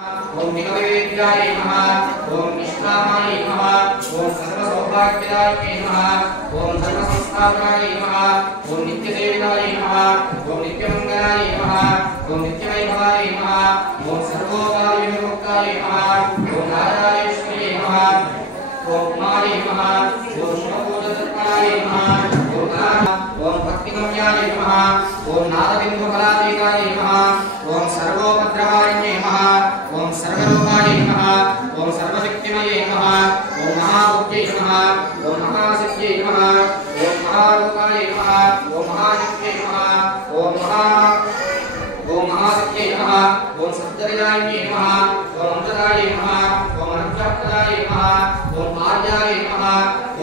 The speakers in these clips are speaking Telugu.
ओम निगमवेद्याय नमः ओम निष्कामाय नमः ओम सर्वसौभाग्यदाय नमः ओम सर्वसंस्कारकाय नमः ओम नित्यसेविताय नमः ओम नित्यमंगलाय नमः ओम नित्यवैभवाय नमः ओम सर्वोपकार्यविमुक्ताय नमः ओम नारायणेश्वराय नमः ओम उमाय नमः ओम शिवपूजदत्ताय नमः ओम भक्तिगम्याय नमः ओम नादबिन्दुफलातीताय नमः ओम सर्वोपद्रवाय नमः ओम सर्वरूपाय नमः ओम सर्वशक्तिमये नमः ओम महाभूत्यै नमः ओम महासिद्ध्यै नमः ओम महारूपाय नमः ओम महाशक्त्यै नमः ओम महासिद्ध्यै नमः ओम सत्यविदाय नमः ओम अमृताय नमः ओम अनर्थप्रदाय नमः ओम आर्याय नमः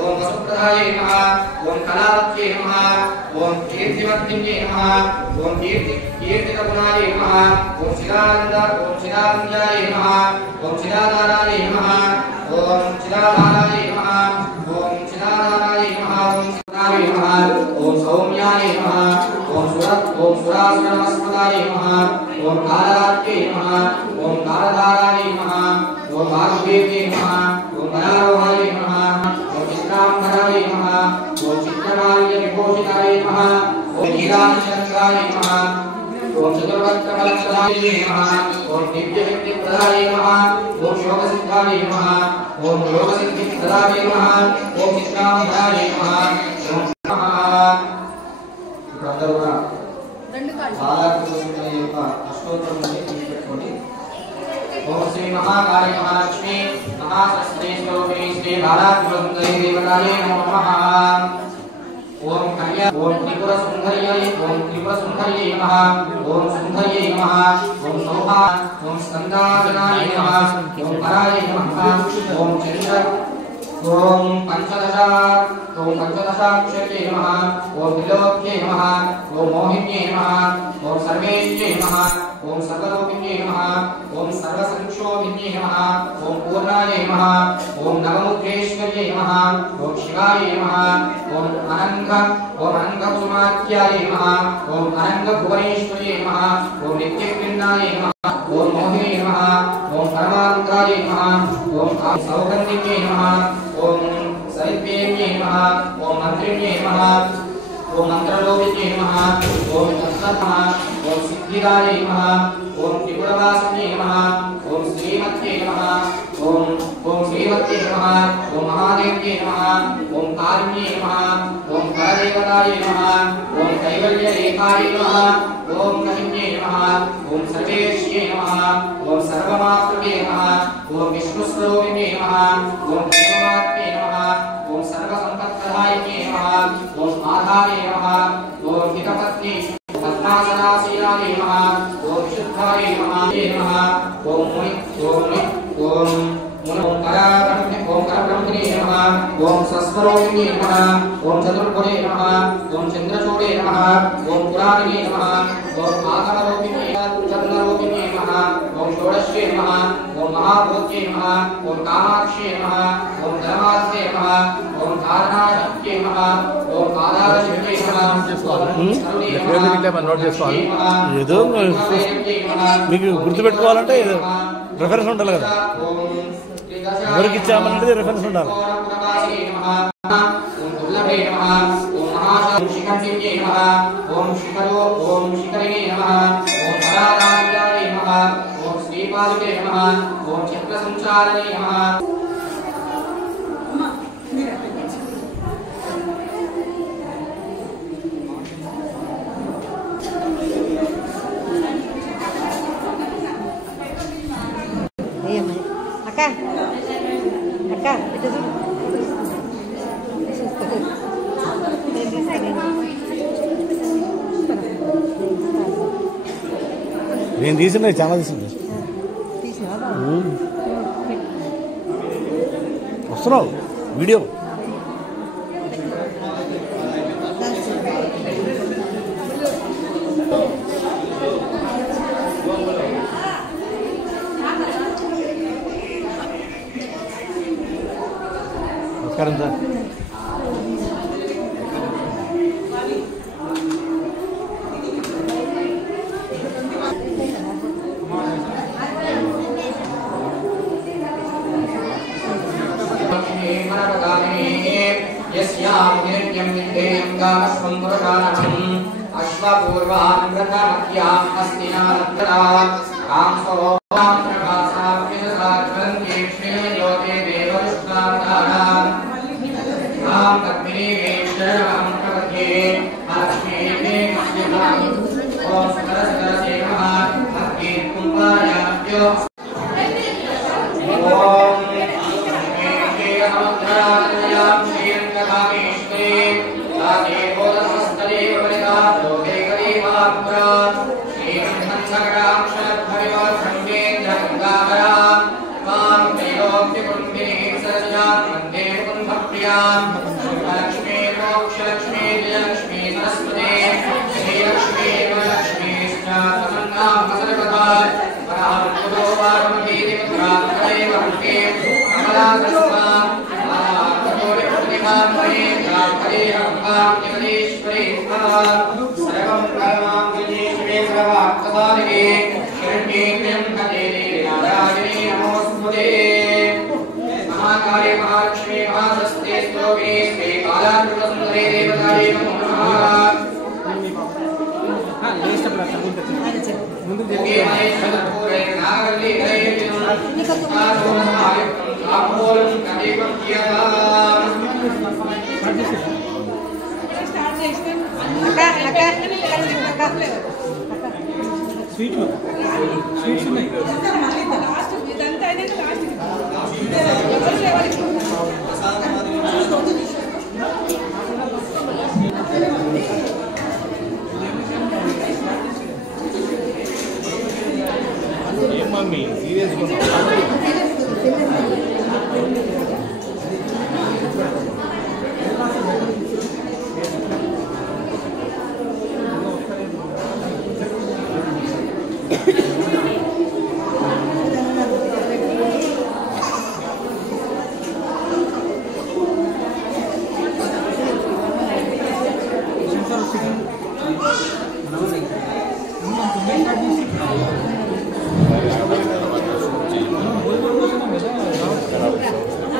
ओम वसुप्रदाय नमः ओम कलावत्यै नमः ओम कीर्तिवर्धिन्यै नमः ओम कीर्तिकगुणाय नमः ओम चिदानन्दाय नमः ओम चिदाधाराय नमः ओम चिदाधाराय नमः ओम चिदाधाराय नमः ओम चिदाय नमः ओम सौम्याय नमः ओम सुरासुरनमस्पदाय नमः ओम कालात्यै नमः ओम कालधाराय नमः ओम वाग्देव्यै नमः ओम वरारोहाय नमः ओम चित्रांबराय नमः ओम चित्रमाल्य विभूषिताय नमः ओम नीलांशरंगाय नमः ओम चतुर्वक्त्रफलप्रदाय नमः ओम दिव्यशक्तिप्रदाय नमः ओम योगसिद्धाय नमः ओम योगसिद्धिप्रदाय नमः ओम चित्रांबराय नमः ओम ओम श्री महाकाली महालक्ष्मी महासरस्वती स्वरूपिणी श्री बालात्मसुंदरी देवताये नमो नमः ओम कन्या ओम त्रिपुर सुंदर्यै नमः ओम सुंदर्यै नमः ओम शोभा ओम स्कंदाजनाय नमः ओम पराय नमः ओम चंद्र ओम पंचदशाक्षरे नमः ओम त्रिलोक्ये नमः ओम मोहिन्ये नमः ओम सर्वेश्ये नमः ओम सर्वलोकिन्ये नमः ओम सर्वसंक्षोभिन्ये नमः ओम पूर्णाय नमः ओम नवमुद्रेश्वर्ये नमः ओम शिवाय नमः ओम अनंगकुसुमाख्याय नमः ओम अनंगभुवनेश्वर्ये नमः ओम नित्यक्रीडाय नमः ओम मोहिने नमः ओम परमानंदाय नमः ओम सौगंधिके नमः ओम सरिद्वेम्ये नमः ओम मंत्रिण्ये नमः ओम मंत्रलोभिन्ये नमः ओम तत्सत् ओम सिद्धिदाय नमः ओम त्रिपुरवासिन्ये नमः ओम श्रीमत्ये नमः ओम श्रीमत्ये नमः ओम महादेव्ये नमः ओम कारुण्ये नमः ओम परदेवताय नमः ओम कैवल्यरेखाय नमः ओम कहिन्ये नमः ओम सर्वेश्ये नमः ओम सर्वमातृके नमः ओम विष्णुस्वरूपिणे नमः ओम देवमात्मे नमः ओम सर्वसंपत्प्रदायिने नमः ओम आधारे नमः ओम हितपत्नी पद्मासनासीनाय नमः ओम विशुद्धाय नमः ओम मुनि ओम करब्रह्मणे नमः ओम सस्वरूपिणे नमः ओम चतुर्भुजे नमः ओम चंद्रचूडे नमः ओम पुराणिने नमः ओम आगमरूपिणे चंद्ररूपिणे नमः ओम षोडश्ये नमः ओम महाभूत्ये नमः ओम कामाक्ष्ये नमः ओम धर्मात्मे नमः ओम धारणाशक्त्ये नमः ओम कालाशक्त्ये नमः నోట్ చేసుకోవాలి. ఏదో మీకు గుర్తుపెట్టుకోవాలంటే రెఫరెన్స్ ఉండాలి కదా, ఎవరికి ఇచ్చామనేది రెఫరెన్స్ ఉండాలి. అక్క ఇటు చూడు. నేను తీసిన చాలా తీసింది. వస్తున్నావు వీడియో నమస్కారం సార్. नित्यं नित्येयं गामस्वं पुरुषाणम् अश्वपूर्वान् रथमध्याम् अस्तिनानन्तरात् कांसोऽहं प्रभासाभ्युदसात्वन्त्येक्ष्णे योते देवरुष्णान्तानाम् तां पद्मिनीवेश्वरं प्रपद्ये लक्ष्मी मे मध्यमाम् ॐ सरस्वती नमः भक्ति कुम्भायाभ्यो महाकाले महालक्ष्मी महासस्ते स्तोके स्वे कालामृतसुन्दरे देवताये नमो नमः मुंदुके महेश्वरपूरे नागल्ली हरेविदुं आरोहणायुक्तं आपोलं कदेवं कियताम् స్వీట్స్ ఉన్నాయి ఇదంతా అయినా లాస్ట్ ఏం మమ్మీ సీరియస్గా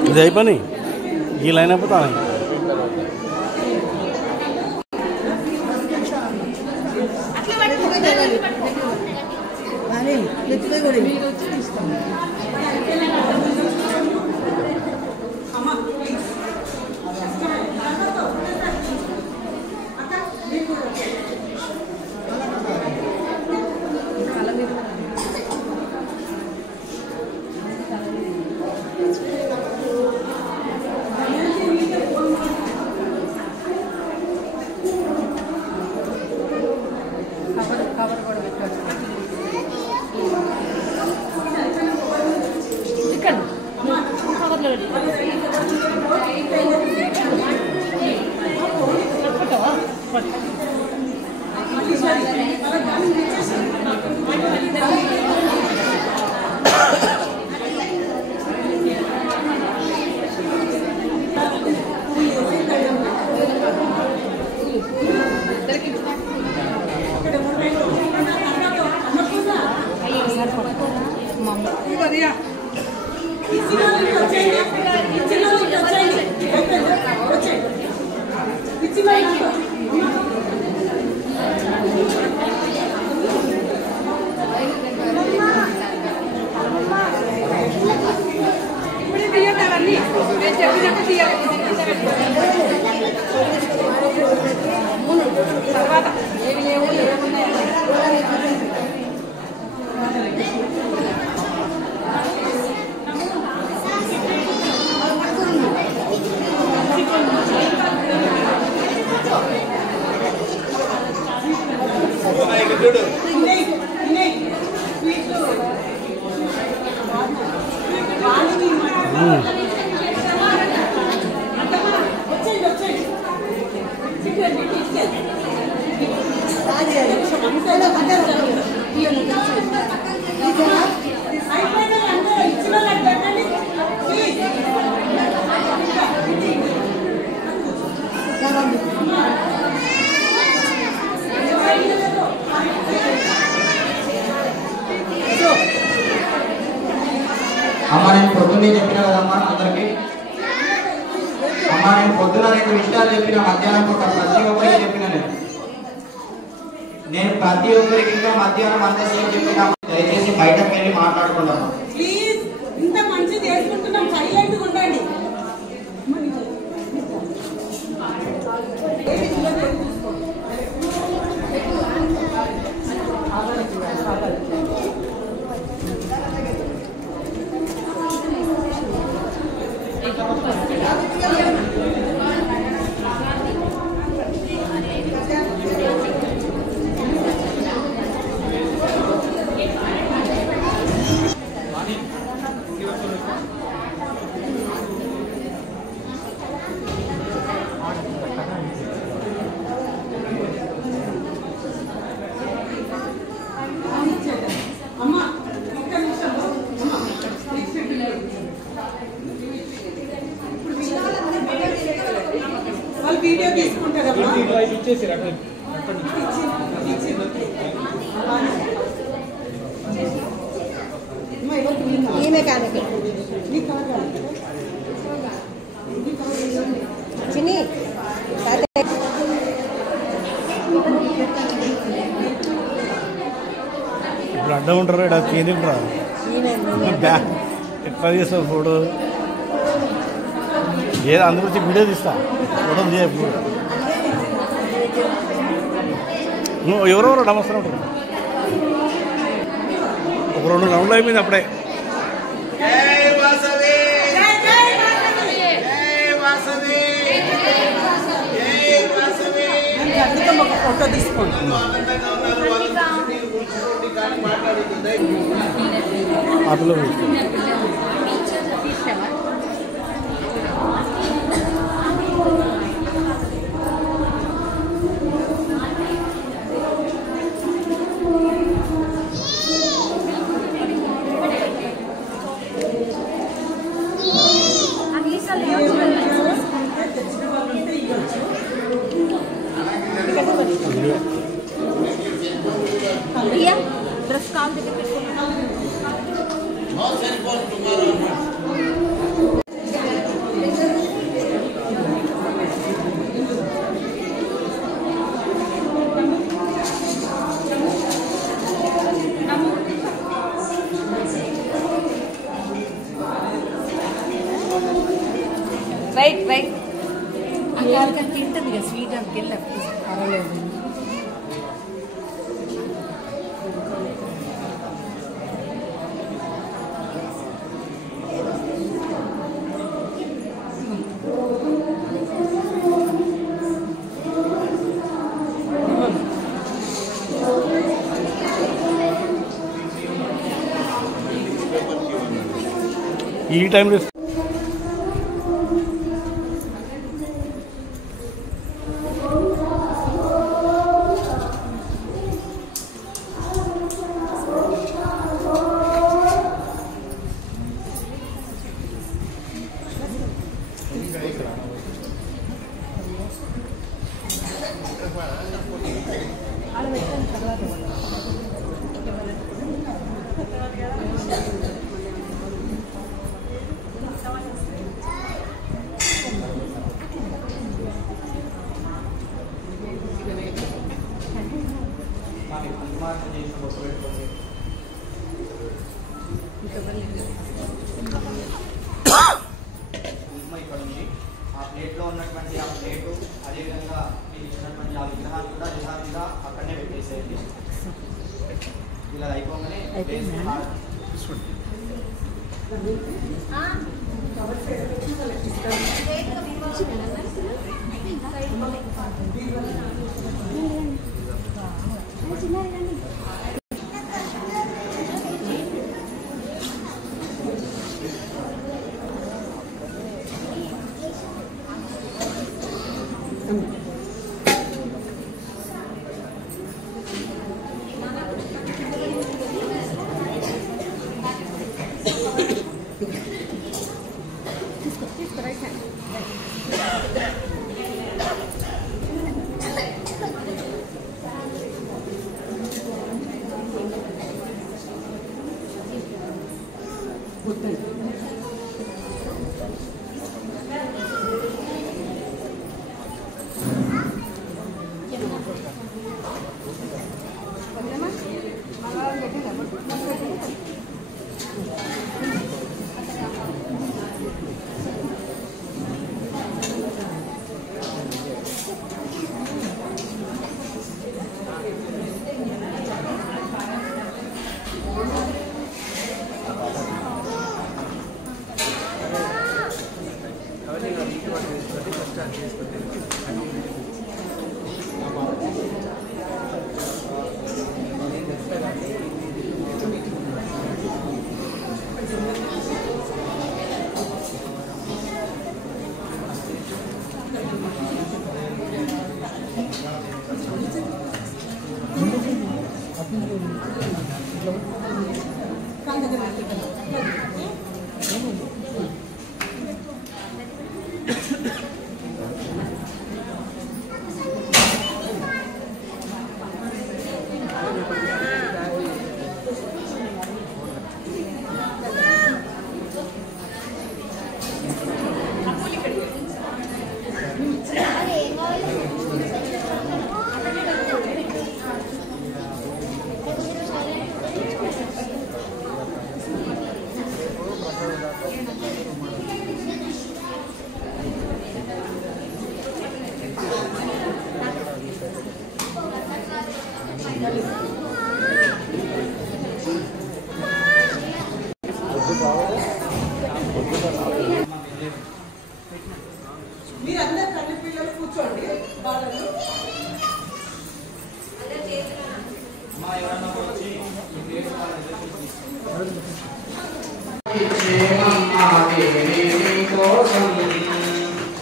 ఇది అయిపోయి ఈ లైన్ అయిపోతా అమ్మ నేను పొద్దున్నే చెప్పిన కదమ్మా అందరికి అమ్మ అమ్మా నేను పొద్దున 2 విషయాలు చెప్పిన, మధ్యాహ్నం పూట ప్రతి ఒక్కరికి చెప్పిన. నేను ప్రతి ఒక్కరికి ఇంకా మధ్యాహ్నం అందరికీ చెప్పిన. దయచేసి బయటకు వెళ్ళి మాట్లాడుకుందాం ప్లీజ్. ఇంత మంచి చేసుకుంటున్నాం, సైలెంట్గా ఉండండి. వీడియో తీసుకుంటారమ్మా. ఈమె కానీ చిన్ని ఇప్పుడు అడ్డం ఉంటారు ఇక్కడ చేయనిరా ఎట్లా చేస్తావు ఫోటో ఏదో అందరూ వచ్చి వీడియో తీస్తా ఫోటో తీయప్పుడు నువ్వు ఎవరెవరో నమస్కారం ఉంటుంది ఒక 2 రౌండ్లు అయిపోయింది అప్పుడే ఫోటో తీసుకోండి అతలో డ్రెస్ కాల్ దగ్గర రైట్ రైట్ అక్కడ తింటుంది కదా స్వీట్ అంకెళ్ళి పర్వాలేదు ఈ టైంలో ఆ ప్లేట్లో ఉన్నటువంటి ఆ ప్లేటు అదేవిధంగా మీరు ఇచ్చినటువంటి ఆ విగ్రహాలు కూడా యథావిధిగా అక్కడనే పెట్టేసేయండి. ఇలా అయిపోగానే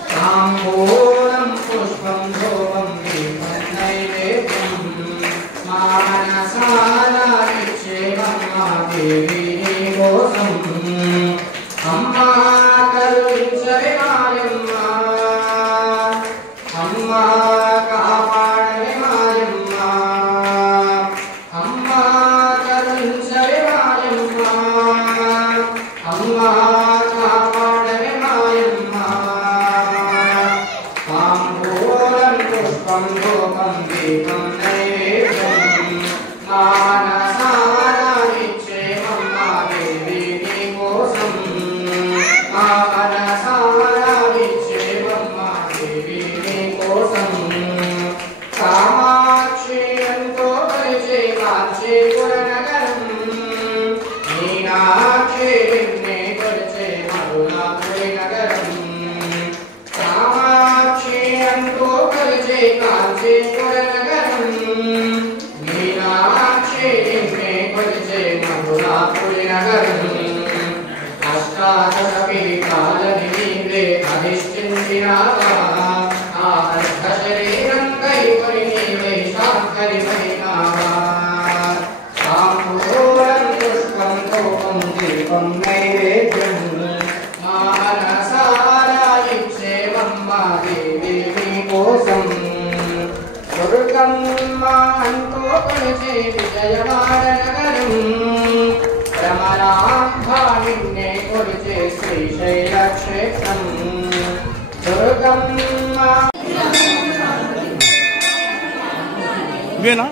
తాంబూలం పుష్పం ధూపం దీపం నైవేద్యం మా మనసారా ఇచ్చేమమ్మా దేవి నీ కోసం అమ్మా కరుణించవే మాయమ్మ అమ్మా కాపాడవే మాయమ్మ అమ్మా కరుణించవే మాయమ్మ అమ్మా కాపాడవే మాయమ్మ తాంబూలం పుష్పం ధూపం దీపం నైవేద్యం మా మనసారా ఇచ్చేమమ్మా దేవి నీ కోసం మా మనసారా ఇచ్చేమమ్మా దేవి నీ కోసం కామాక్షి ఎంతో పరిచే కాంచీపుర నగరం మీనాక్షి నిన్నే పరిచే మధురాపురి నగరం కామాక్షి ఎంతో పరిచే కాంచీపుర నగరం మీనాక్షి నిన్నే పరిచే మధురాపురి నగరం అష్టాదశ పీఠాలని నీవే అధిష్ఠించినావా ఆ అర్ధ శరీరం కైకొని నీవే శాంకరిమైనావా తాంబూలం పుష్పం ధూపం దీపం నైవేద్యం మా మనసారా ఇచ్చేమమ్మా దేవి నీ కోసం దుర్గమ్మ అంటూ కొలిచే విజయవాడ నగరం రమణాంబా నిన్నే కొలిచే శ్రీశైల క్షేత్రం దుర్గమ్మ ఇవేనా